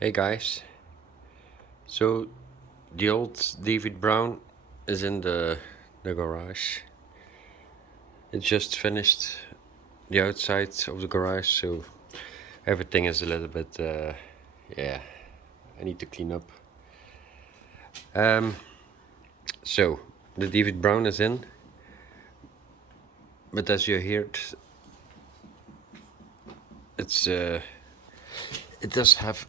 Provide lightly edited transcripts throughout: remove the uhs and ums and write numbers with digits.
Hey guys, so the old David Brown is in the garage. It just finished the outside of the garage, so everything is a little bit, yeah, I need to clean up. So the David Brown is in, but as you heard, it does have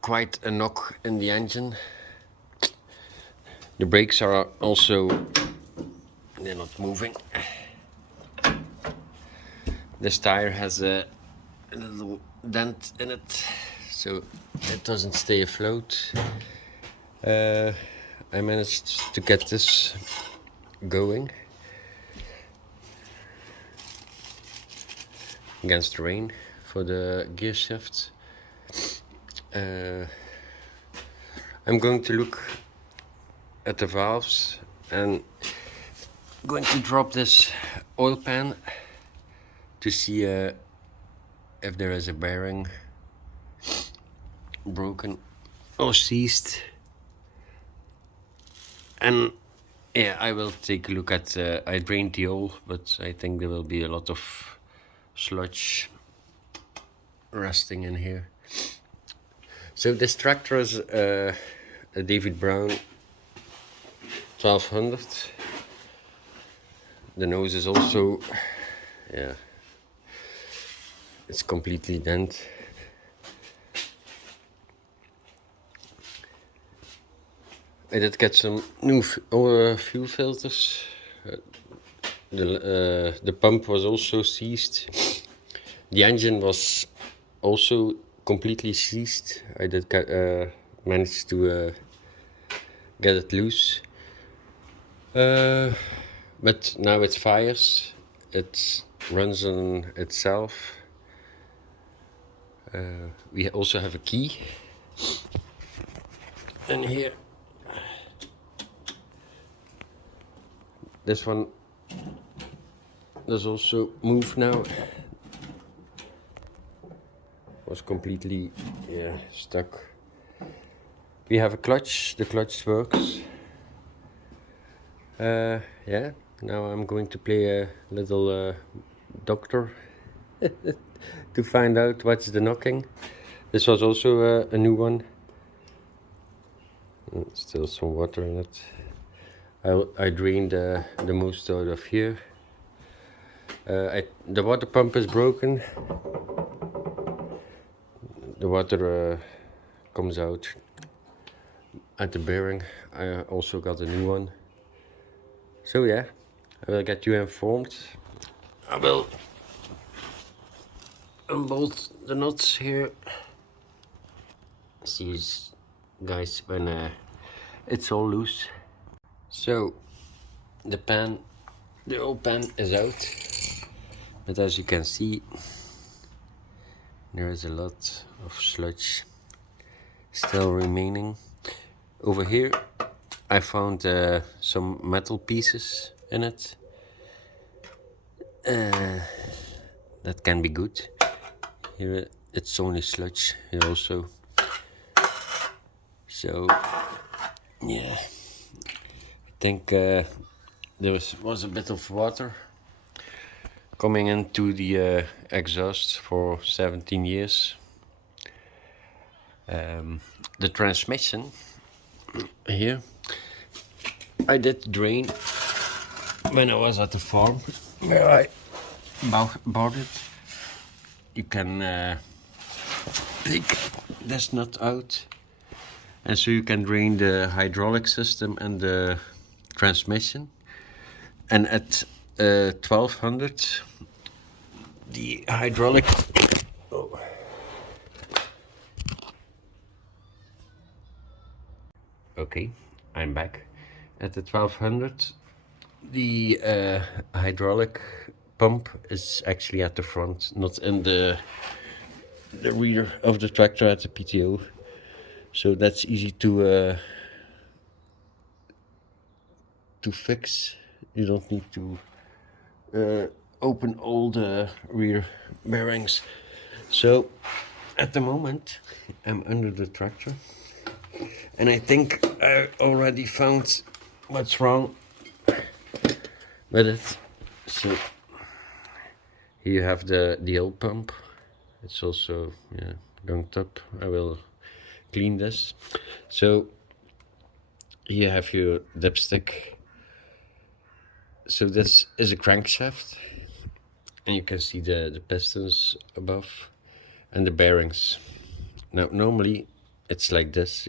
quite a knock in the engine. The brakes are also, they're not moving. This tire has a little dent in it, so it doesn't stay afloat. I managed to get this going against the rain for the gear shift. I'm going to look at the valves and going to drop this oil pan to see if there is a bearing broken or seized. And yeah, I will take a look at, I drained the oil, but I think there will be a lot of sludge resting in here. So this tractor is a David Brown 1200. The nose is also, yeah, it's completely dent. I did get some new fuel filters. The pump was also seized. The engine was also completely seized. I did manage to get it loose. But now it fires. It runs on itself. We also have a key. And here, this one does also move now. Was completely, yeah, stuck. We have a clutch. The clutch works. Yeah, now I'm going to play a little doctor to find out what's the knocking. This was also a new one. Still some water in it. I drained the most out of here. The water pump is broken. The water comes out at the bearing. I also got a new one. So yeah, I will get you informed. I will unbolt the nuts here. See you guys when it's all loose. So the oil pan is out, but as you can see, there is a lot of sludge still remaining. Over here I found some metal pieces in it. That can be good. Here it's only sludge here also. So yeah, I think there was a bit of water coming into the exhaust for 17 years. The transmission here I did drain when I was at the farm where I bought it. You can take this nut out, and so you can drain the hydraulic system and the transmission. And at 1200 the hydraulic Okay, I'm back. At the 1200 the hydraulic pump is actually at the front, not in the rear of the tractor at the PTO. So that's easy to fix. You don't need to open all the rear bearings. So at the moment I'm under the tractor, and I think I already found what's wrong with it. So here you have the oil pump. It's also gunked up. I will clean this. So here you have your dipstick. So this is a crankshaft, and you can see the pistons above and the bearings. Now normally it's like this.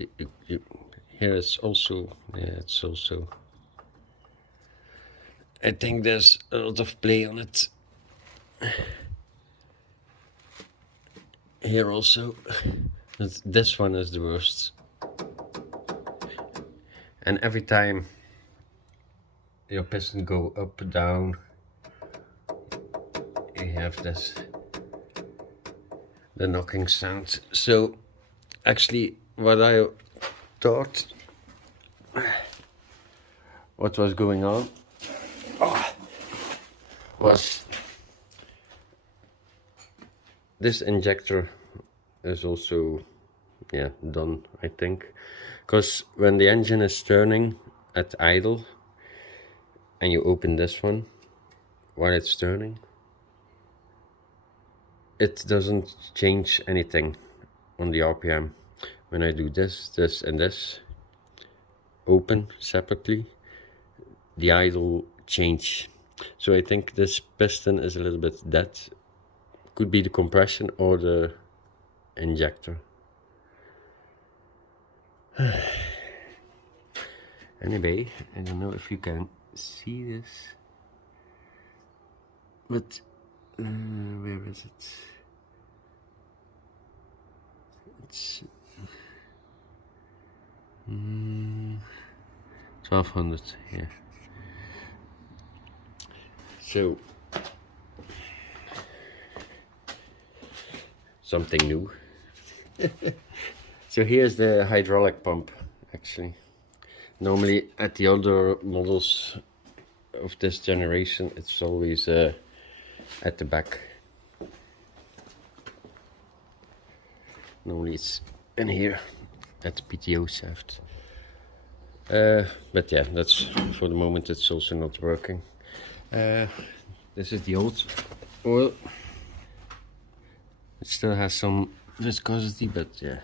Here it's also, it's also, I think there's a lot of play on it. Here also, this one is the worst. And every time your piston go up, down, you have this, the knocking sound. So actually what I thought, what was going on, was this injector is also done, I think, because when the engine is turning at idle and you open this one while it's turning, it doesn't change anything on the RPM. When I do this, this and this open separately, the idle change. So I think this piston is a little bit dead. Could be the compression or the injector. Anyway, I don't know if you can see this, but where is it? It's 1200 here. So something new. So here's the hydraulic pump. Actually, normally at the older models of this generation, it's always at the back. Normally it's in here at the PTO shaft. But yeah, that's for the moment. It's also not working. This is the old oil. It still has some viscosity, but yeah,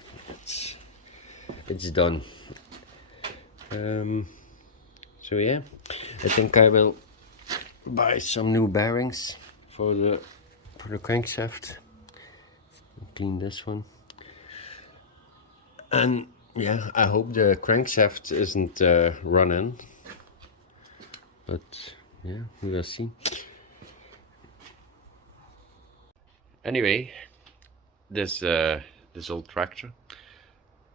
it's done. So yeah, I think I will buy some new bearings for the crankshaft. Clean this one, and yeah, I hope the crankshaft isn't running, but yeah, we will see. Anyway, this old tractor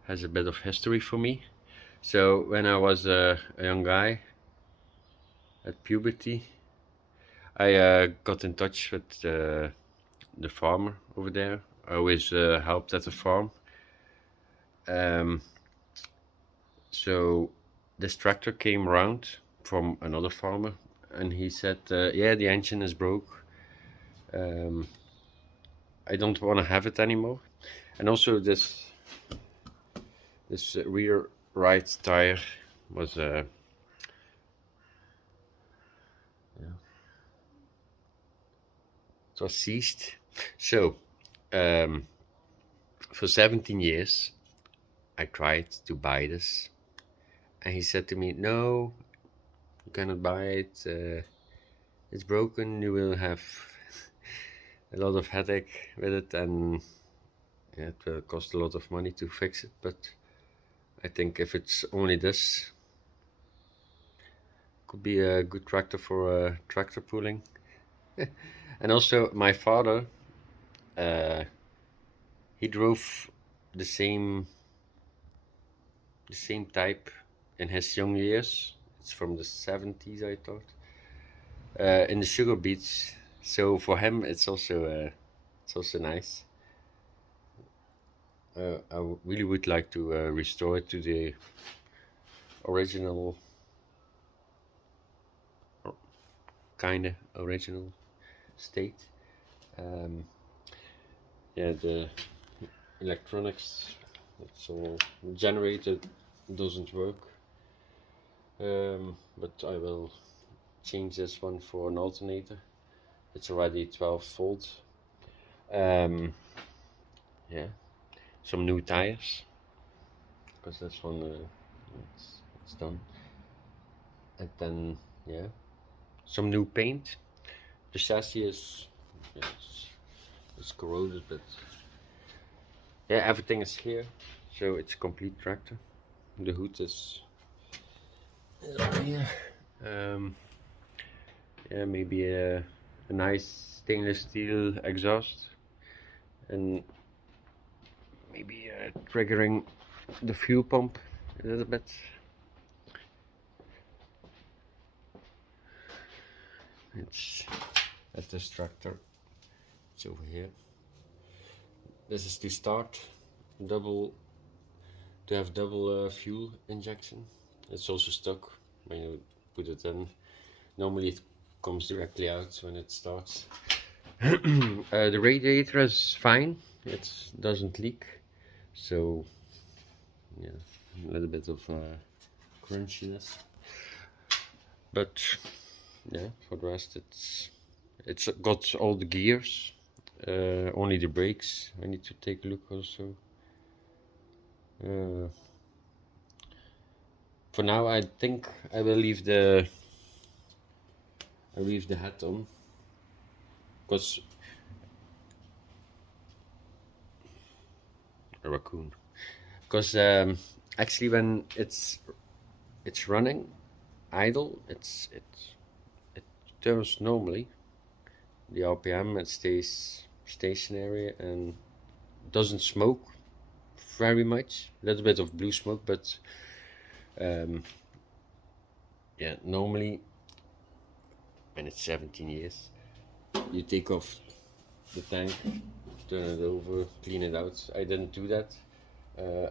has a bit of history for me. So when I was a young guy at puberty, I got in touch with the farmer over there. I always helped at the farm. So this tractor came around from another farmer, and he said, yeah, the engine is broke. I don't want to have it anymore. And also this rear right tire was it was seized. So for 17 years I tried to buy this, and he said to me, no, you cannot buy it, it's broken, you will have a lot of headache with it, and yeah, it will cost a lot of money to fix it. But I think if it's only this, could be a good tractor for tractor pulling. And also my father, he drove the same type in his young years. It's from the 70s, I thought, in the sugarbeets. So for him, it's also nice. I really would like to restore it to the original, kind of original state. Yeah, electronics. It's all generated, doesn't work. But I will change this one for an alternator. It's already 12 volt. Yeah, some new tires, because this one it's done. And then yeah, some new paint. The chassis is, yeah, it's corroded, but yeah, everything is here, so it's a complete tractor. The hood is over here. Yeah, maybe a nice stainless steel exhaust, and maybe triggering the fuel pump a little bit. It's at this tractor. It's over here. This is to start to have double fuel injection. It's also stuck when you put it in. Normally it comes directly out when it starts. The radiator is fine. It doesn't leak. So yeah, a little bit of crunchiness. But yeah, for the rest it's got all the gears. Only the brakes I need to take a look also. For now I think I will leave the hat on, because a raccoon. Because actually when it's running idle, it turns normally. The RPM, it stays stationary and doesn't smoke very much. A little bit of blue smoke, but yeah, normally when it's 17 years, you take off the tank, turn it over, clean it out. I didn't do that.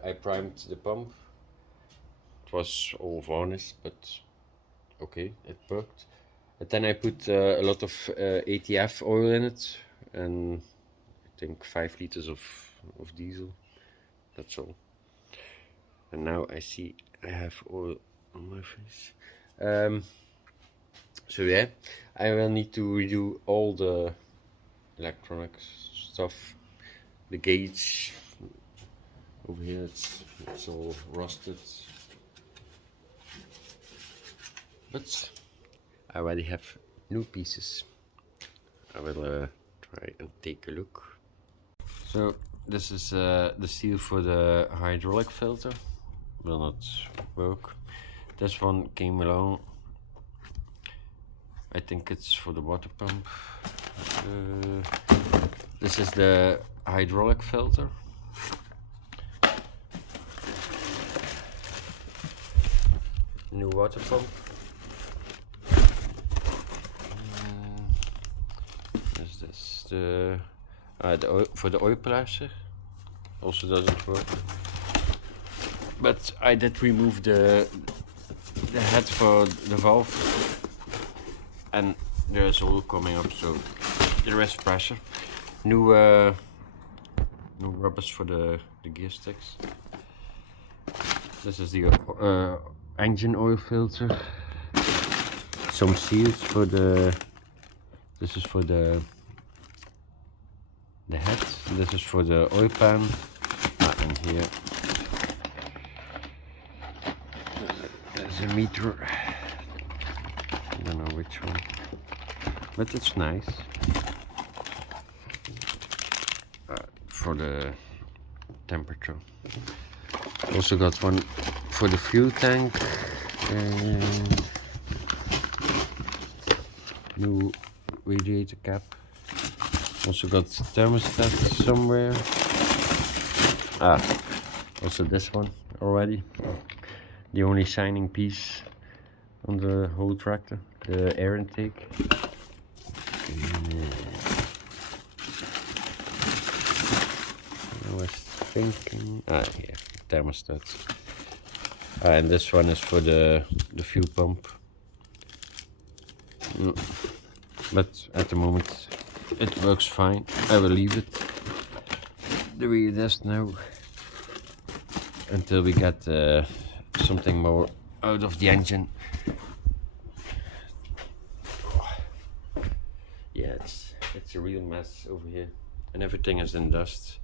I primed the pump. It was all varnished, but okay, it worked. And then I put a lot of ATF oil in it, and I think 5 liters of diesel. That's all. And now I see I have oil on my face. So yeah, I will need to redo all the electronic stuff. The gauge over here, it's all rusted. But I already have new pieces. I will try and take a look. So this is the seal for the hydraulic filter. Will not work. This one came along. I think it's for the water pump. This is the hydraulic filter. New water pump. Is this the oil, for the oil pressure? Also doesn't work. But I did remove the head for the valve, and there's oil coming up, so there is pressure. New rubbers for the gear sticks. This is the engine oil filter. Some seals for the. This is for the head. This is for the oil pan. And here there's a meter. I don't know which one, but it's nice. For the temperature. Also got one for the fuel tank. New radiator cap. Also got thermostat somewhere. Also this one already. The only shining piece on the whole tractor. The air intake. I was thinking, here, thermostat. And this one is for the fuel pump. But at the moment it works fine. I will leave it. the way it is now until we get something more out of the engine. Yeah, it's a real mess over here, and everything is in dust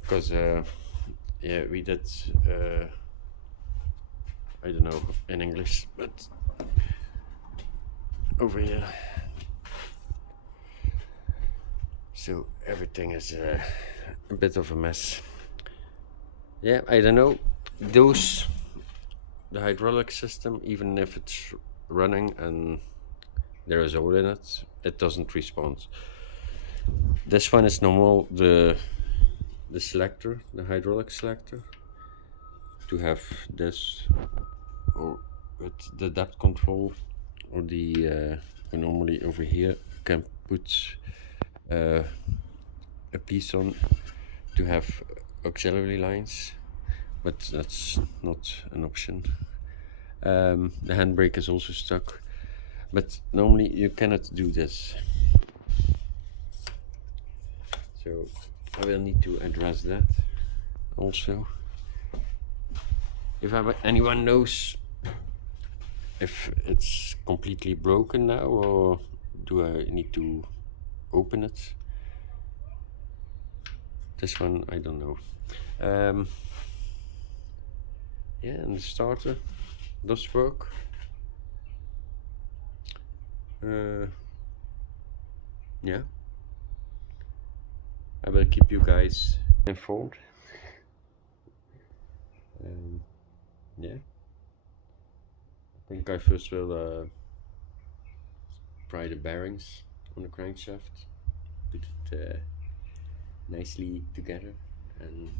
because yeah, we did I don't know in English, but over here, so everything is a bit of a mess. Yeah, I don't know, the hydraulic system, even if it's running and there is oil in it, it doesn't respond. This one is normal, the selector, the hydraulic selector, to have this, or with the depth control, or the normally over here you can put a piece on to have auxiliary lines, but that's not an option. The handbrake is also stuck, but normally you cannot do this, so I will need to address that also. If anyone knows if it's completely broken now, or do I need to open it? This one, I don't know. Yeah, and the starter does work. Yeah, I will keep you guys informed. Yeah, I think I first will pry the bearings on the crankshaft, put it nicely together, and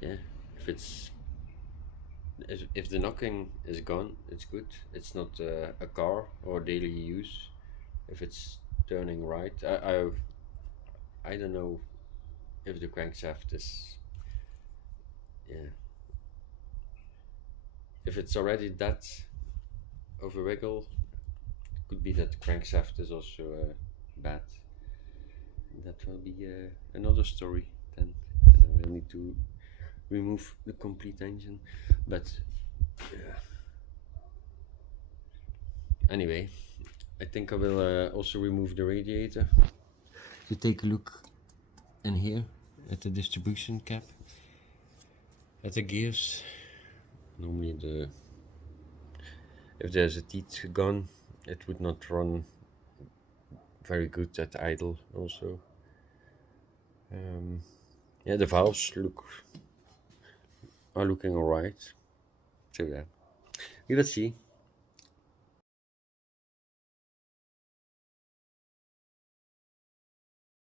yeah, if the knocking is gone, it's good. It's not a car or daily use. If it's turning right, I don't know if the crankshaft is, yeah, if it's already that of a wiggle, could be that the crankshaft is also bad. That will be another story then, and I will need to remove the complete engine, but yeah. Anyway, I think I will also remove the radiator. To take a look in here at the distribution cap, at the gears. Normally if there's a teeth gone, it would not run very good at idle also. Yeah, the valves are looking alright, so yeah, we will see.